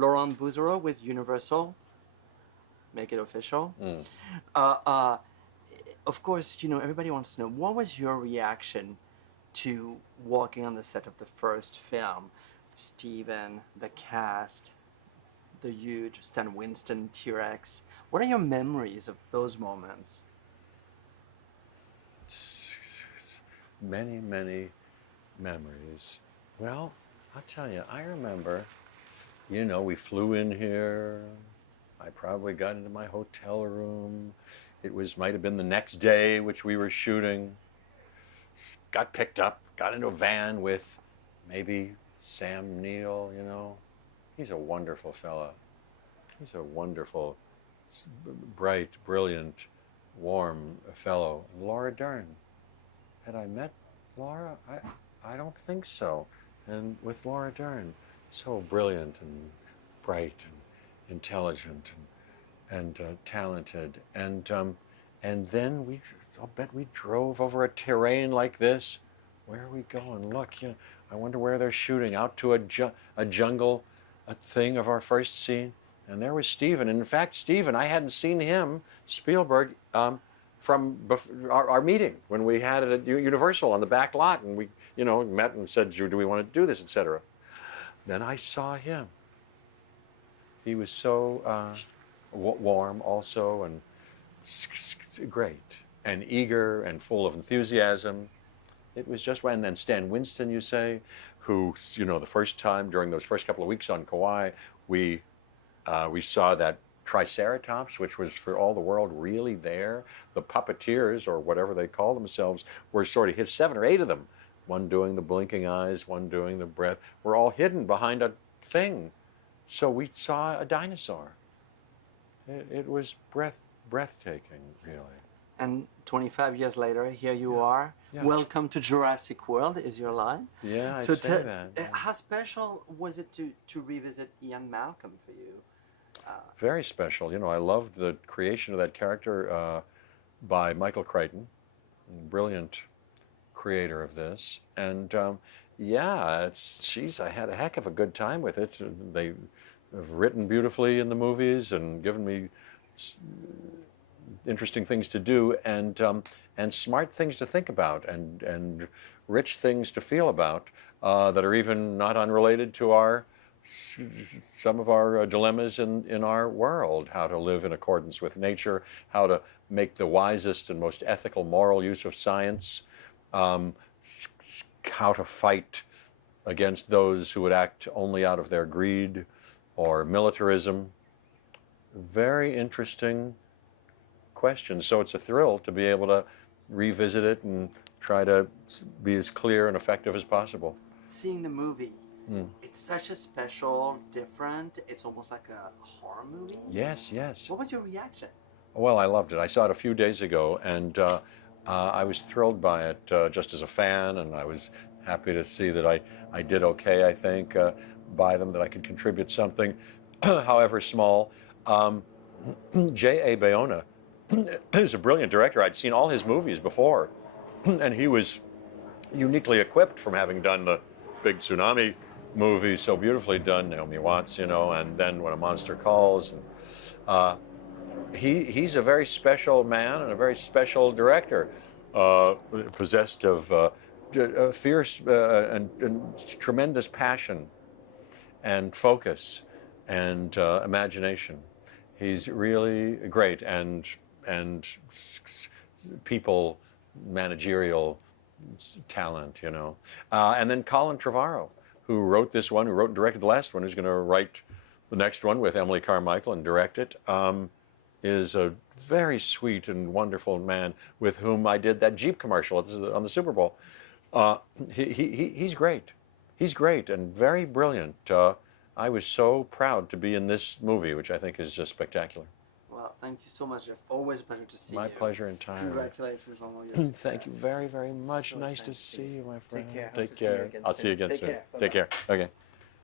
Laurent Bouzereau with Universal. Make it official. Of course, you know, everybody wants to know, what was your reaction to walking on the set of the first film? Steven, the cast, the huge Stan Winston T-Rex. What are your memories of those moments? Many, many memories. Well, I'll tell you, I remember, you know, we flew in here. I probably got into my hotel room. It might have been the next day, which we were shooting. Got picked up, got into a van with maybe Sam Neill, you know. He's a wonderful fella. He's a wonderful, bright, brilliant, warm fellow. Laura Dern. Had I met Laura? I don't think so. And with Laura Dern, so brilliant and bright and intelligent and talented. And then I'll bet we drove over a terrain like this. Where are we going? Look, you know, I wonder where they're shooting. Out to a jungle, a thing of our first scene. And there was Steven. And in fact, Steven, I hadn't seen him, Spielberg, from our meeting when we had it at Universal on the back lot. And we, you know, met and said, do we want to do this, etc. Then I saw him. He was so warm also, and great, and eager, and full of enthusiasm. It was just, and then Stan Winston, you say, who, you know, the first time during those first couple of weeks on Kauai, we saw that Triceratops, which was for all the world really there. The puppeteers, or whatever they call themselves, were sort of hid, 7 or 8 of them. One doing the blinking eyes, one doing the breath, were all hidden behind a thing. So we saw a dinosaur. It was breathtaking, really. And 25 years later, here you are. Yeah. Welcome to Jurassic World is your line. Yeah, I say that. Yeah. How special was it to revisit Ian Malcolm for you? Very special. You know, I loved the creation of that character by Michael Crichton, brilliant creator of this. And yeah, I had a heck of a good time with it. They have written beautifully in the movies and given me interesting things to do and smart things to think about and rich things to feel about that are even not unrelated to some of our dilemmas in our world. How to live in accordance with nature, how to make the wisest and most ethical, moral use of science, how to fight against those who would act only out of their greed or militarism. Very interesting question. So it's a thrill to be able to revisit it and try to be as clear and effective as possible. Seeing the movie, it's such a special, different, it's almost like a horror movie. Yes, yes. What was your reaction? Well, I loved it. I saw it a few days ago, and I was thrilled by it just as a fan, and I was happy to see that I did okay, I think, by them, that I could contribute something, however small. J.A. Bayona is a brilliant director. I'd seen all his movies before, and he was uniquely equipped from having done the big tsunami movie, so beautifully done, Naomi Watts, you know, and then When a Monster Calls. And, he's a very special man and a very special director, possessed of fierce and tremendous passion and focus and imagination. He's really great, and people, managerial talent, you know. And then Colin Trevorrow, who wrote this one, who wrote and directed the last one, who's going to write the next one with Emily Carmichael and direct it, is a very sweet and wonderful man with whom I did that Jeep commercial on the Super Bowl. He's great. He's great and very brilliant. I was so proud to be in this movie, which I think is just spectacular. Well, thank you so much, Jeff. Always a pleasure to see you. My pleasure entirely. Congratulations on all your success. Thank you very, very much. So nice to see you, my friend. Take care. Take care. I'll see you again soon. Take care. Take care. Okay.